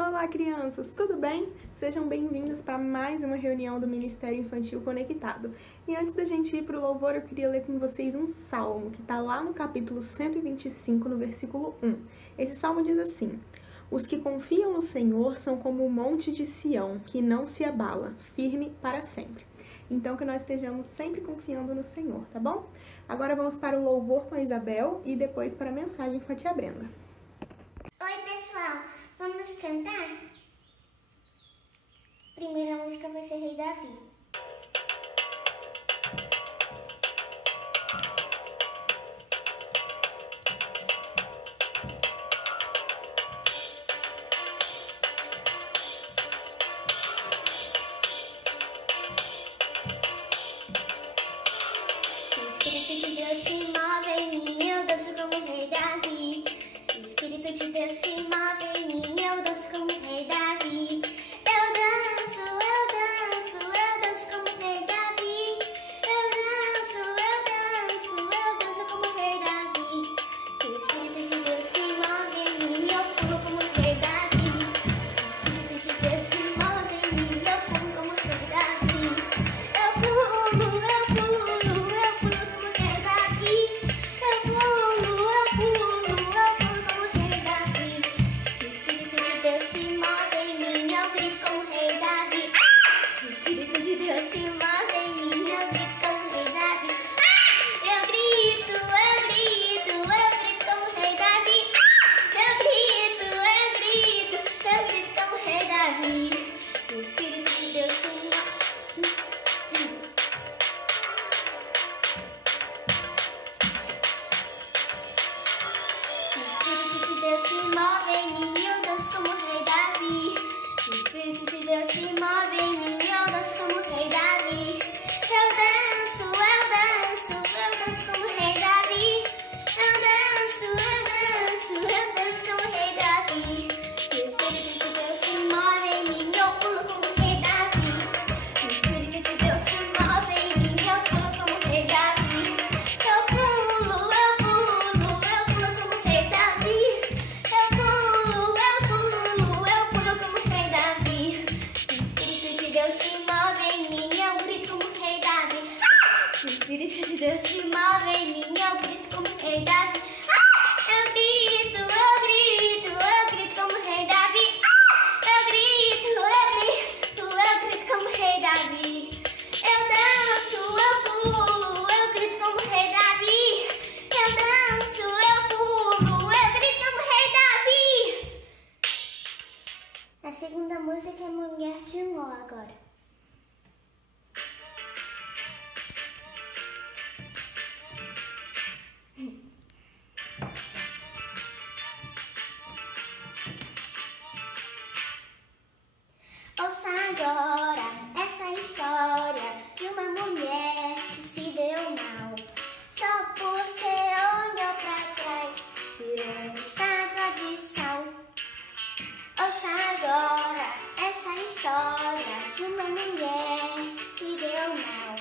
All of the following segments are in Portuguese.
Olá, crianças! Tudo bem? Sejam bem-vindos para mais uma reunião do Ministério Infantil Conectado. E antes da gente ir para o louvor, eu queria ler com vocês um salmo que está lá no capítulo 125, no versículo 1. Esse salmo diz assim: Os que confiam no Senhor são como o monte de Sião, que não se abala, firme para sempre. Então, que nós estejamos sempre confiando no Senhor, tá bom? Agora vamos para o louvor com a Isabel e depois para a mensagem com a tia Brenda. Oi, pessoal! Vamos cantar? Primeira música vai ser Rei Davi. Se o Espírito de Deus se move em mim, eu danço como Rei Davi. Se o Espírito de Deus se move em mim, eu danço como Rei Davi. Eu danço como Rei Davi. Eu danço como Rei Davi. Se o Espírito de Deus se move em mim, eu pulo como Rei Davi. Se o Espírito de Deus se move em mim, eu pulo como Rei Davi. Eu pulo como Rei Davi. Eu pulo como Rei Davi. Se o Espírito de Deus se move em mim, eu grito como Rei Davi. Se o Espírito de Deus se move em mim, eu grito como Rei Davi. Eu grito como Rei Davi. Eu grito como Rei Davi. Se o Espírito de Deus se move. Se o Espírito de Deus se move em mim, eu danço como Rei Davi. Se o Espírito de Deus se move em mim, eu danço como Rei Davi. Eu danço como Rei Davi. Eu danço como Rei Davi. Se o Espírito de Deus se move em mim, eu pulo como Rei Davi. Se o Espírito de Deus se move em mim, eu pulo como Rei Davi. Eu pulo como Rei Davi. Eu pulo como Rei Davi. Se o Espírito de Deus se move em mim, eu grito como Rei Davi. Se o Espírito de Deus se move em mim, eu grito como Rei Davi. Eu grito como Rei Davi. Eu grito como Rei Davi. Eu danço, eu pulo, eu grito como Rei Davi. Eu danço, eu pulo, eu grito como Rei Davi. A segunda música é Mulher de Ló agora. Ouça agora essa história de uma mulher que se deu mal. Só porque olhou pra trás, virou uma estátua de sal. Ouça agora essa história de uma mulher que se deu mal.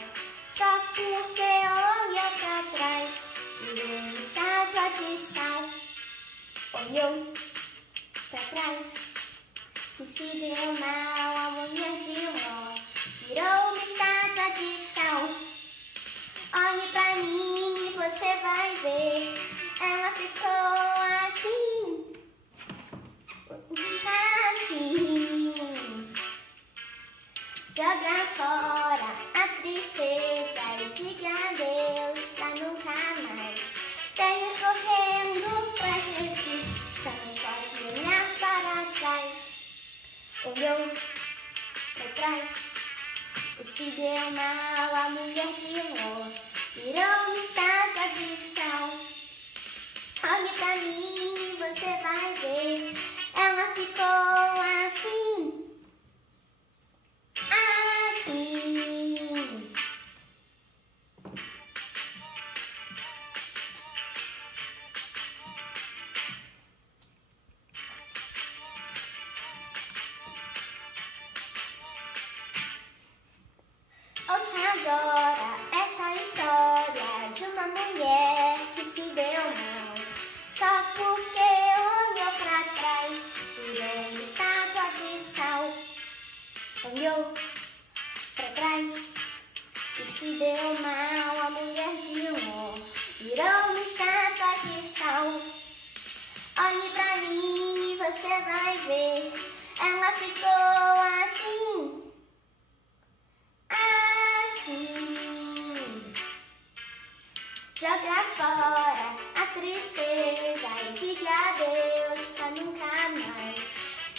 Só porque olhou pra trás, virou uma estátua de sal. Olhou pra trás e se deu mal, a mulher de Ló virou uma estátua de sal. Olhe pra mim e você vai ver, ela ficou assim. Joga fora a tristeza e diga adeus pra nunca mais. Venha correndo pra Jesus, só não pode olhar para trás. Olhou pra trás e se deu mal, a mulher de Ló virou uma estátua de sal. Olhe pra mim e você vai ver, ela ficou assim. Ouça agora essa história de uma mulher que se deu mal. Só porque olhou pra trás, virou uma estátua você vai ver. Ela ficou assim, assim. Joga fora a tristeza e diga adeus pra nunca mais.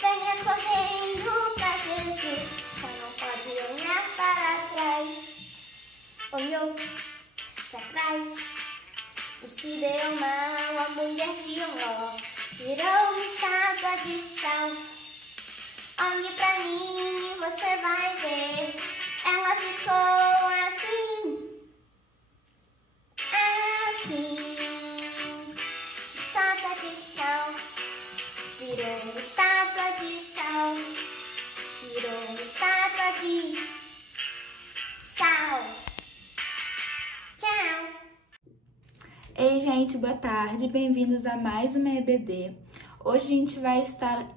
Venha correndo pra Jesus, só não pode olhar para trás. Olhou pra trás e se deu mal. A mulher de Ló virou uma estátua de sal. Olhe pra mim e você vai ver. Ela ficou assim, assim. Estátua de sal, virou uma estátua de sal, virou uma estátua de sal. Tchau! Ei, gente, boa tarde, bem-vindos a mais uma EBD. Hoje a gente vai estar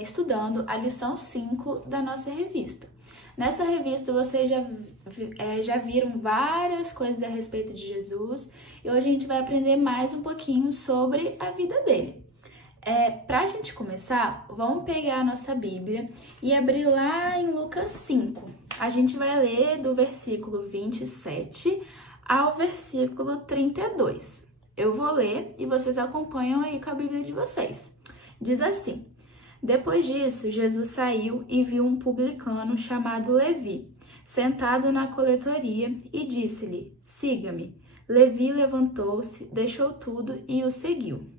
estudando a lição 5 da nossa revista. Nessa revista vocês já viram várias coisas a respeito de Jesus e hoje a gente vai aprender mais um pouquinho sobre a vida dele. Para a gente começar, vamos pegar a nossa Bíblia e abrir lá em Lucas 5. A gente vai ler do versículo 27 ao versículo 32. Eu vou ler e vocês acompanham aí com a Bíblia de vocês. Diz assim: Depois disso, Jesus saiu e viu um publicano chamado Levi, sentado na coletoria, e disse-lhe: Siga-me. Levi levantou-se, deixou tudo e o seguiu.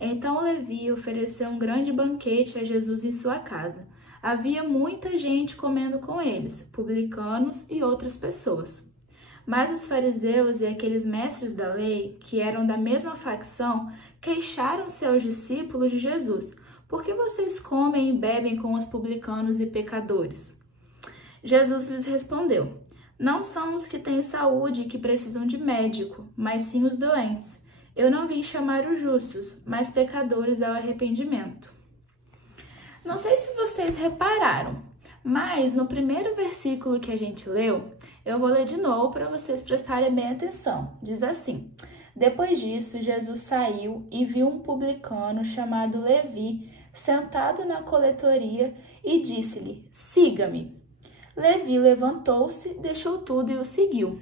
Então Levi ofereceu um grande banquete a Jesus em sua casa. Havia muita gente comendo com eles, publicanos e outras pessoas. Mas os fariseus e aqueles mestres da lei, que eram da mesma facção, queixaram-se aos discípulos de Jesus: Por que vocês comem e bebem com os publicanos e pecadores? Jesus lhes respondeu: Não são os que têm saúde e que precisam de médico, mas sim os doentes. Eu não vim chamar os justos, mas pecadores ao arrependimento. Não sei se vocês repararam, mas no primeiro versículo que a gente leu, eu vou ler de novo para vocês prestarem bem atenção. Diz assim: Depois disso, Jesus saiu e viu um publicano chamado Levi, sentado na coletoria, e disse-lhe: Siga-me. Levi levantou-se, deixou tudo e o seguiu.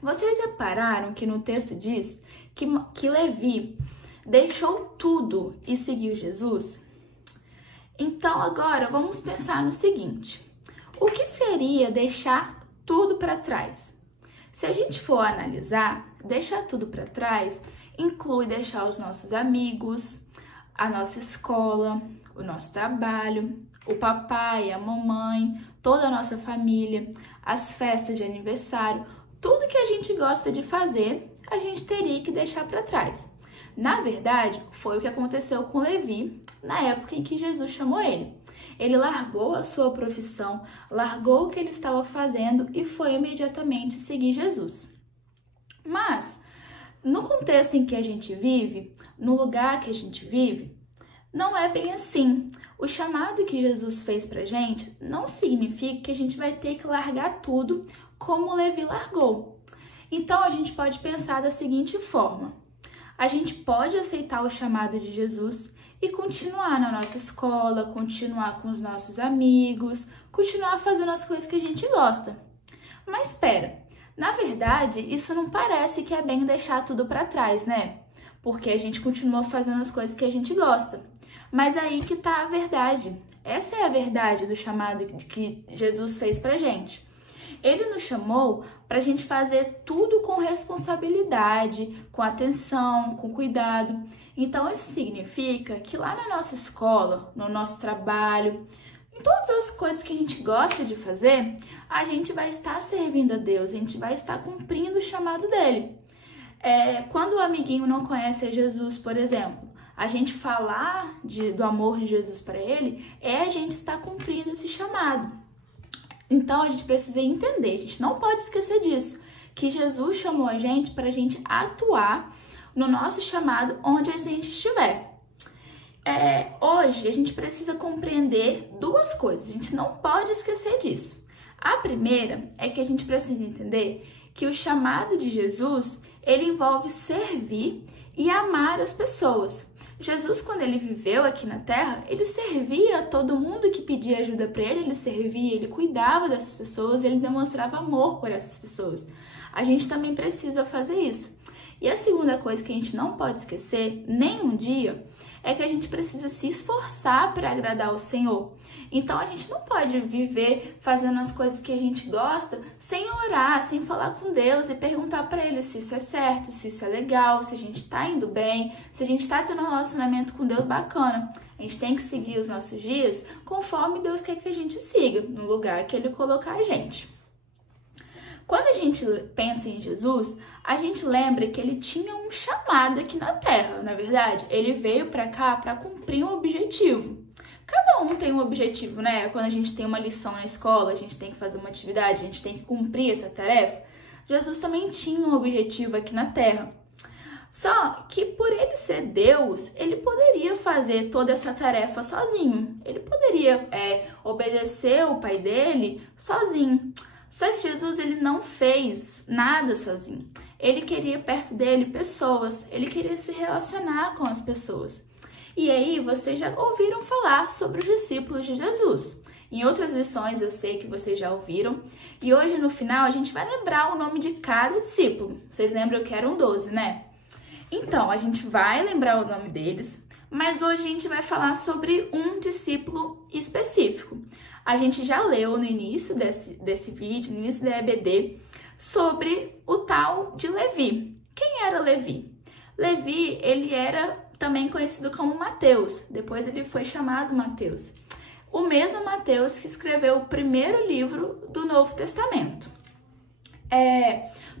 Vocês repararam que no texto diz que Levi deixou tudo e seguiu Jesus? Então agora vamos pensar no seguinte: o que seria deixar tudo para trás? Se a gente for analisar, deixar tudo para trás inclui deixar os nossos amigos, a nossa escola, o nosso trabalho, o papai, a mamãe, toda a nossa família, as festas de aniversário, tudo que a gente gosta de fazer, a gente teria que deixar para trás. Na verdade, foi o que aconteceu com Levi na época em que Jesus chamou ele. Ele largou a sua profissão, largou o que ele estava fazendo e foi imediatamente seguir Jesus. Mas, no contexto em que a gente vive, no lugar que a gente vive, não é bem assim. O chamado que Jesus fez pra gente não significa que a gente vai ter que largar tudo como Levi largou. Então, a gente pode pensar da seguinte forma: a gente pode aceitar o chamado de Jesus e continuar na nossa escola, continuar com os nossos amigos, continuar fazendo as coisas que a gente gosta. Mas espera, na verdade, isso não parece que é bem deixar tudo para trás, né? Porque a gente continua fazendo as coisas que a gente gosta. Mas aí que tá a verdade. Essa é a verdade do chamado que Jesus fez pra gente. Ele nos chamou para a gente fazer tudo com responsabilidade, com atenção, com cuidado. Então, isso significa que lá na nossa escola, no nosso trabalho, em todas as coisas que a gente gosta de fazer, a gente vai estar servindo a Deus, a gente vai estar cumprindo o chamado dele. Quando o amiguinho não conhece a Jesus, por exemplo, a gente falar do amor de Jesus para ele, a gente estar cumprindo esse chamado. Então, a gente precisa entender, a gente não pode esquecer disso, que Jesus chamou a gente para a gente atuar no nosso chamado onde a gente estiver. Hoje, a gente precisa compreender duas coisas, a gente não pode esquecer disso. A primeira é que a gente precisa entender que o chamado de Jesus, ele envolve servir e amar as pessoas. Jesus, quando ele viveu aqui na Terra, ele servia a todo mundo que pedia ajuda para ele servia, ele cuidava dessas pessoas, ele demonstrava amor por essas pessoas. A gente também precisa fazer isso. E a segunda coisa que a gente não pode esquecer, nem um dia, é que a gente precisa se esforçar para agradar o Senhor. Então a gente não pode viver fazendo as coisas que a gente gosta sem orar, sem falar com Deus e perguntar para Ele se isso é certo, se isso é legal, se a gente está indo bem, se a gente está tendo um relacionamento com Deus bacana. A gente tem que seguir os nossos dias conforme Deus quer que a gente siga, no lugar que Ele colocar a gente. Quando a gente pensa em Jesus, a gente lembra que ele tinha um chamado aqui na Terra, na verdade. Ele veio para cá para cumprir um objetivo. Cada um tem um objetivo, né? Quando a gente tem uma lição na escola, a gente tem que fazer uma atividade, a gente tem que cumprir essa tarefa. Jesus também tinha um objetivo aqui na Terra. Só que por ele ser Deus, ele poderia fazer toda essa tarefa sozinho. Ele poderia obedecer o Pai dele sozinho. Só que Jesus, ele não fez nada sozinho. Ele queria perto dele pessoas, ele queria se relacionar com as pessoas. E aí, vocês já ouviram falar sobre os discípulos de Jesus. Em outras lições eu sei que vocês já ouviram. E hoje, no final, a gente vai lembrar o nome de cada discípulo. Vocês lembram que eram 12, né? Então, a gente vai lembrar o nome deles, mas hoje a gente vai falar sobre um discípulo específico. A gente já leu no início desse vídeo, no início da EBD, sobre o tal de Levi. Quem era Levi? Levi, ele era também conhecido como Mateus, depois ele foi chamado Mateus. O mesmo Mateus que escreveu o primeiro livro do Novo Testamento.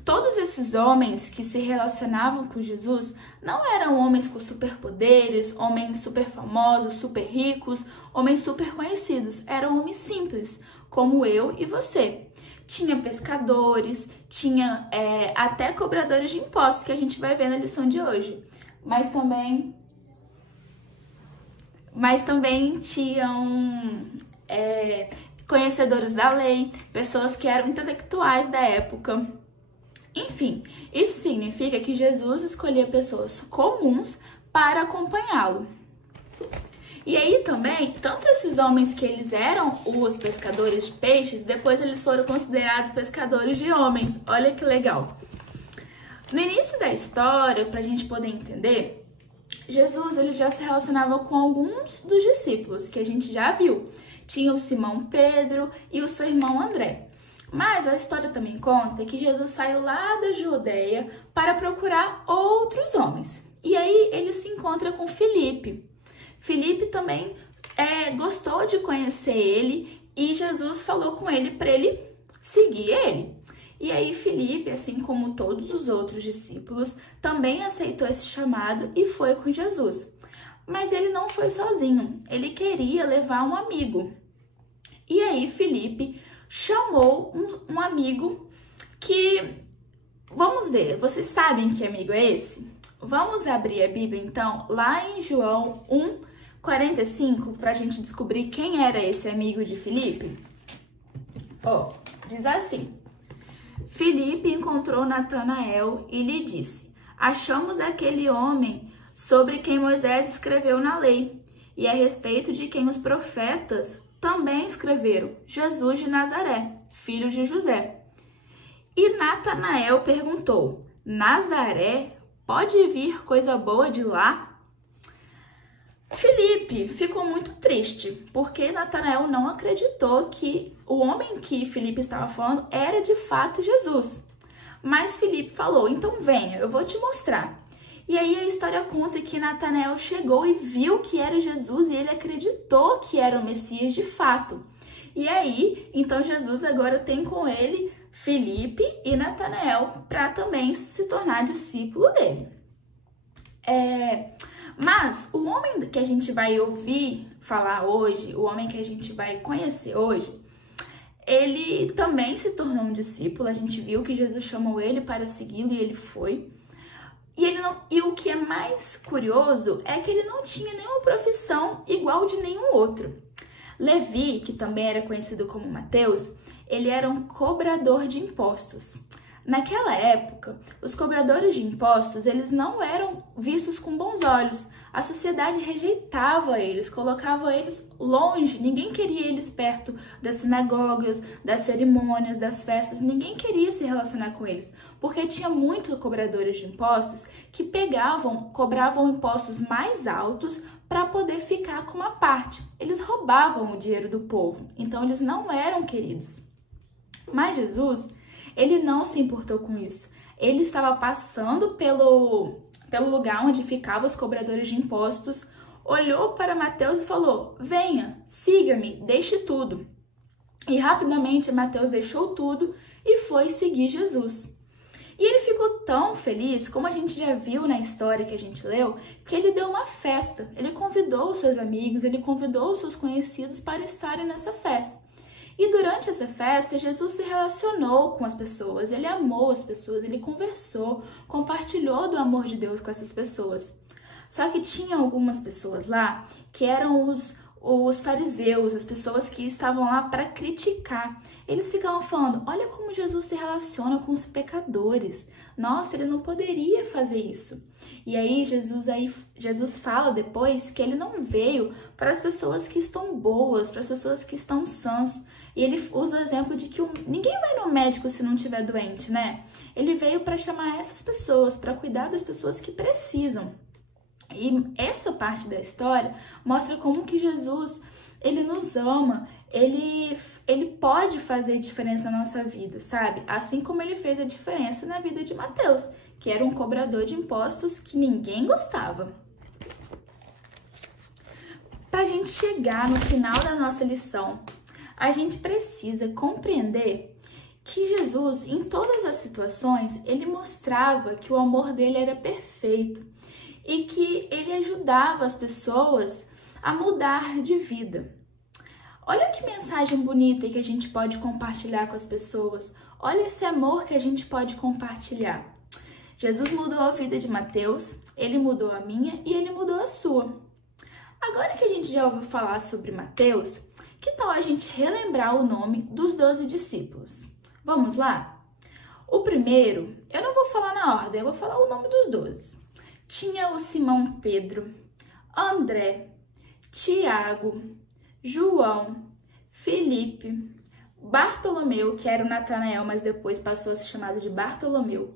Todos esses homens que se relacionavam com Jesus não eram homens com superpoderes, homens super famosos, super ricos, homens super conhecidos. Eram homens simples, como eu e você. Tinha pescadores, tinha até cobradores de impostos, que a gente vai ver na lição de hoje. Mas também tinham conhecedores da lei, pessoas que eram intelectuais da época. Enfim, isso significa que Jesus escolhia pessoas comuns para acompanhá-lo. E aí também, tanto esses homens que eles eram os pescadores de peixes, depois eles foram considerados pescadores de homens. Olha que legal. No início da história, para a gente poder entender, Jesus ele já se relacionava com alguns dos discípulos, que a gente já viu. Tinha o Simão Pedro e o seu irmão André. Mas a história também conta que Jesus saiu lá da Judeia para procurar outros homens. E aí ele se encontra com Filipe. Filipe também gostou de conhecer ele e Jesus falou com ele para ele seguir ele. E aí Filipe, assim como todos os outros discípulos, também aceitou esse chamado e foi com Jesus. Mas ele não foi sozinho, ele queria levar um amigo. E aí Filipe chamou um amigo que, vamos ver, vocês sabem que amigo é esse? Vamos abrir a Bíblia então, lá em João 1:45, para a gente descobrir quem era esse amigo de Filipe. Diz assim: Filipe encontrou Natanael e lhe disse: achamos aquele homem sobre quem Moisés escreveu na lei, e a respeito de quem os profetas também escreveram, Jesus de Nazaré, filho de José. E Natanael perguntou: Nazaré? Pode vir coisa boa de lá? Filipe ficou muito triste, porque Natanael não acreditou que o homem que Filipe estava falando era de fato Jesus. Mas Filipe falou: então venha, eu vou te mostrar. E aí a história conta que Natanael chegou e viu que era Jesus e ele acreditou que era o Messias de fato. E aí, então Jesus agora tem com ele Filipe e Natanael para também se tornar discípulo dele. Mas o homem que a gente vai ouvir falar hoje, o homem que a gente vai conhecer hoje, ele também se tornou um discípulo. A gente viu que Jesus chamou ele para segui-lo e ele foi. E o que é mais curioso é que ele não tinha nenhuma profissão igual de nenhum outro. Levi, que também era conhecido como Mateus, ele era um cobrador de impostos. Naquela época, os cobradores de impostos, eles não eram vistos com bons olhos. A sociedade rejeitava eles, colocava eles longe, ninguém queria eles perto das sinagogas, das cerimônias, das festas, ninguém queria se relacionar com eles, porque tinha muitos cobradores de impostos que cobravam impostos mais altos para poder ficar com uma parte. Eles roubavam o dinheiro do povo, então eles não eram queridos. Mas Jesus, ele não se importou com isso. Ele estava passando pelo lugar onde ficavam os cobradores de impostos, olhou para Mateus e falou: venha, siga-me, deixe tudo. E rapidamente Mateus deixou tudo e foi seguir Jesus. E ele ficou tão feliz, como a gente já viu na história que a gente leu, que ele deu uma festa. Ele convidou os seus amigos, ele convidou os seus conhecidos para estarem nessa festa. E durante essa festa, Jesus se relacionou com as pessoas, ele amou as pessoas, ele conversou, compartilhou do amor de Deus com essas pessoas. Só que tinha algumas pessoas lá que eram os fariseus, as pessoas que estavam lá para criticar. Eles ficavam falando: olha como Jesus se relaciona com os pecadores. Nossa, ele não poderia fazer isso. E aí Jesus fala depois que ele não veio para as pessoas que estão boas, para as pessoas que estão sãs. E ele usa o exemplo de que ninguém vai no médico se não estiver doente, né? Ele veio para chamar essas pessoas, para cuidar das pessoas que precisam. E essa parte da história mostra como que Jesus, ele nos ama, ele pode fazer diferença na nossa vida, sabe? Assim como ele fez a diferença na vida de Mateus, que era um cobrador de impostos que ninguém gostava. Para a gente chegar no final da nossa lição, a gente precisa compreender que Jesus, em todas as situações, ele mostrava que o amor dele era perfeito e que ele ajudava as pessoas a mudar de vida. Olha que mensagem bonita que a gente pode compartilhar com as pessoas. Olha esse amor que a gente pode compartilhar. Jesus mudou a vida de Mateus, ele mudou a minha e ele mudou a sua. Agora que a gente já ouviu falar sobre Mateus, que tal a gente relembrar o nome dos 12 discípulos? Vamos lá? O primeiro, eu não vou falar na ordem, eu vou falar o nome dos 12. Tinha o Simão Pedro, André, Tiago, João, Felipe, Bartolomeu, que era o Natanael, mas depois passou a ser chamado de Bartolomeu,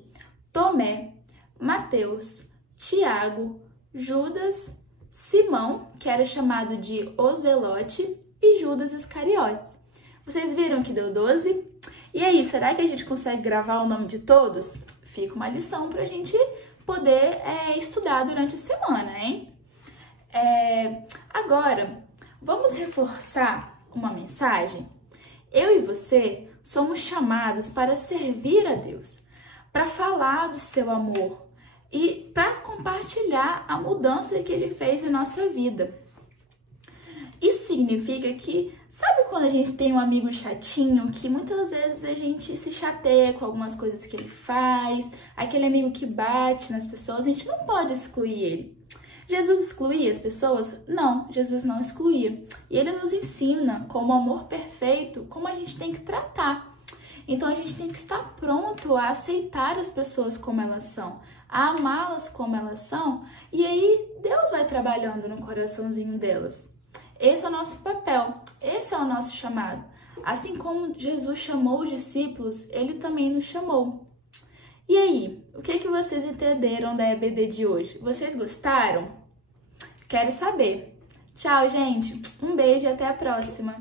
Tomé, Mateus, Tiago, Judas, Simão, que era chamado de O Zelote, e Judas Iscariotes. Vocês viram que deu 12? E aí, será que a gente consegue gravar o nome de todos? Fica uma lição pra gente poder estudar durante a semana, hein? Agora, vamos reforçar uma mensagem? Eu e você somos chamados para servir a Deus, para falar do seu amor e para compartilhar a mudança que Ele fez em nossa vida. Isso significa que, sabe quando a gente tem um amigo chatinho, que muitas vezes a gente se chateia com algumas coisas que ele faz, aquele amigo que bate nas pessoas, a gente não pode excluir ele. Jesus excluía as pessoas? Não, Jesus não excluía. E ele nos ensina, como amor perfeito, como a gente tem que tratar. Então a gente tem que estar pronto a aceitar as pessoas como elas são, a amá-las como elas são, e aí Deus vai trabalhando no coraçãozinho delas. Esse é o nosso papel, esse é o nosso chamado. Assim como Jesus chamou os discípulos, ele também nos chamou. E aí, o que vocês entenderam da EBD de hoje? Vocês gostaram? Quero saber. Tchau, gente. Um beijo e até a próxima.